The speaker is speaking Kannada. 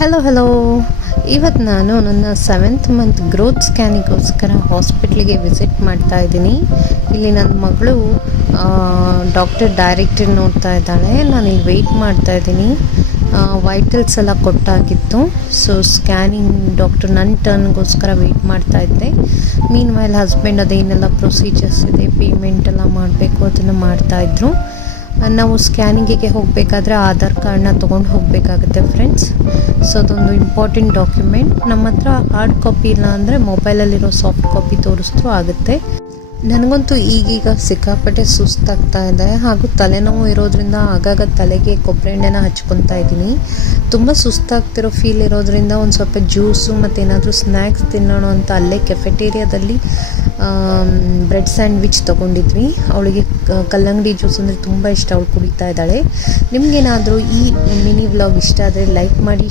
ಹಲೋ ಇವತ್ತು ನಾನು ನನ್ನ 7th ಮಂತ್ ಗ್ರೋತ್ ಸ್ಕ್ಯಾನಿಗೋಸ್ಕರ ಹಾಸ್ಪಿಟ್ಲಿಗೆ ವಿಸಿಟ್ ಮಾಡ್ತಾ ಇದ್ದೀನಿ. ಇಲ್ಲಿ ನನ್ನ ಮಗಳು ಡಾಕ್ಟರ್ ಡೈರೆಕ್ಟರ್ ನೋಡ್ತಾ ಇದ್ದಾಳೆ. ನಾನು ಇಲ್ಲಿ ವೆಯ್ಟ್ ಮಾಡ್ತಾ ಇದ್ದೀನಿ. ವೈಟಲ್ಸ್ ಎಲ್ಲ ಕೊಟ್ಟಾಗಿತ್ತು. ಸೊ ಸ್ಕ್ಯಾನಿಂಗ್ ಡಾಕ್ಟರ್ ನನ್ನ ಟರ್ನ್ಗೋಸ್ಕರ ವೆಯ್ಟ್ ಮಾಡ್ತಾ ಇದ್ದೆ. ಮೀನ್ ವೈಲ್ ಹಸ್ಬೆಂಡ್ ಅದೇನೆಲ್ಲ ಪ್ರೊಸೀಜರ್ಸ್ ಇದೆ, ಪೇಮೆಂಟ್ ಎಲ್ಲ ಮಾಡಬೇಕು ಅದನ್ನು ಮಾಡ್ತಾಯಿದ್ರು. ನಾವು ಸ್ಕ್ಯಾನಿಂಗಿಗೆ ಹೋಗಬೇಕಾದ್ರೆ ಆಧಾರ್ ಕಾರ್ಡ್ನ ತೊಗೊಂಡು ಹೋಗಬೇಕಾಗುತ್ತೆ ಫ್ರೆಂಡ್ಸ್. ಸೊ ಅದೊಂದು ಇಂಪಾರ್ಟೆಂಟ್ ಡಾಕ್ಯುಮೆಂಟ್. ನಮ್ಮ ಹತ್ರ ಹಾರ್ಡ್ ಕಾಪಿ ಇಲ್ಲ ಅಂದರೆ ಮೊಬೈಲಲ್ಲಿರೋ ಸಾಫ್ಟ್ ಕಾಪಿ ತೋರಿಸ್ತೂ ಆಗುತ್ತೆ. ನನಗಂತೂ ಈಗೀಗ ಸಿಕ್ಕಾಪಟ್ಟೆ ಸುಸ್ತಾಗ್ತಾ ಇದೆ, ಹಾಗೂ ತಲೆನೋವು ಇರೋದ್ರಿಂದ ಆಗಾಗ ತಲೆಗೆ ಕೊಬ್ಬರಿ ಎಣ್ಣೆನ ಹಚ್ಕೊತಾ ಇದ್ದೀನಿ. ತುಂಬ ಸುಸ್ತಾಗ್ತಿರೋ ಫೀಲ್ ಇರೋದ್ರಿಂದ ಒಂದು ಸ್ವಲ್ಪ ಜ್ಯೂಸು ಮತ್ತು ಏನಾದರೂ ಸ್ನ್ಯಾಕ್ಸ್ ತಿನ್ನೋಣ ಅಂತ ಅಲ್ಲೇ ಕೆಫೆಟೇರಿಯಾದಲ್ಲಿ ಬ್ರೆಡ್ ಸ್ಯಾಂಡ್ವಿಚ್ ತೊಗೊಂಡಿದ್ವಿ. ಅವಳಿಗೆ ಕಲ್ಲಂಗಡಿ ಜ್ಯೂಸ್ ಅಂದರೆ ತುಂಬ ಇಷ್ಟ, ಅವಳು ಕುಡಿತಾ ಇದ್ದಾಳೆ. ನಿಮಗೇನಾದರೂ ಈ ಮಿನಿ ವ್ಲಾಗ್ ಇಷ್ಟ ಆದರೆ ಲೈಕ್ ಮಾಡಿ.